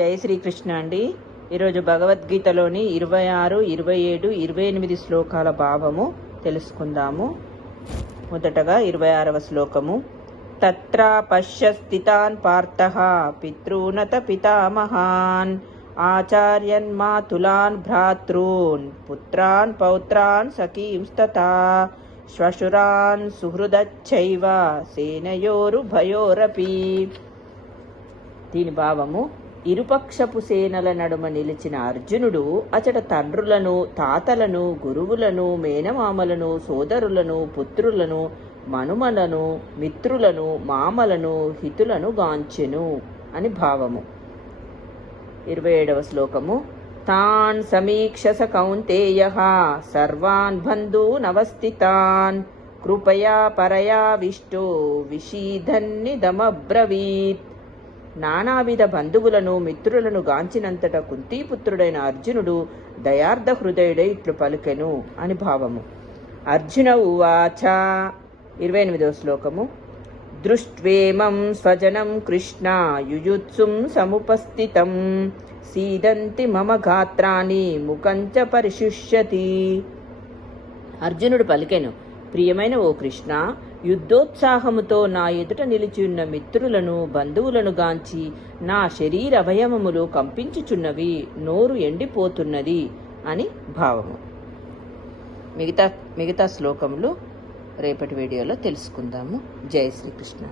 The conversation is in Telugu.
జై శ్రీకృష్ణ అండి. ఈరోజు భగవద్గీతలోని ఇరవై ఆరు ఇరవై ఏడు ఇరవై ఎనిమిది శ్లోకాల భావము తెలుసుకుందాము. మొదటగా ఇరవై ఆరవ శ్లోకము. తత్ర పశ్య స్థితాన్ పార్థ పితృనత పితామహాన్ ఆచార్యన్ మాతులాన్ భ్రాతృన్ పుత్రాన్ పౌత్రాన్ సఖీంస్తథా శ్వశురాన్ సుహృదచ్చైవ సేనయోరుభయోరపి. దీని భావము ఇరుపక్షపు సేనల నడుమ నిలిచిన అర్జునుడు అచట తండ్రులను తాతలను గురువులను మేనమామలను సోదరులను పుత్రులను మనుమలను మిత్రులను మామలను హితులను గాంచెను అని భావము. ఇరవై ఏడవ శ్లోకము. తాన్ సమీక్షస కౌంతేయ సర్వాన్ బంధూనవస్థితాన్ కృపయా పరయా విష్ఠు విషీధన్ని విషీధన్నిదమబ్రవీత్. నానావిధ బంధువులను మిత్రులను గాంచినంతట కుంతీపుత్రుడైన అర్జునుడు దయార్థ హృదయుడై ఇట్లు పలుకెను అని భావము. అర్జున ఉవాచ. ఇరవై ఎనిమిదవ శ్లోకము. దృష్ట్వేమం స్వజనం కృష్ణ యుయుత్సుం సముపస్థితం. సీదంతి మమ గాత్రాన్ని ముఖంచ పరిశుష్యతి. అర్జునుడు పలికెను. ప్రియమైన ఓ కృష్ణ యుద్ధోత్సాహముతో నా ఎదుట నిలిచి ఉన్న మిత్రులను బంధువులను గాంచి నా శరీర అవయవములు కంపించుచున్నవి నోరు ఎండిపోతున్నది అని భావము. మిగతా మిగతా శ్లోకములు రేపటి వీడియోలో తెలుసుకుందాము. జై శ్రీకృష్ణ.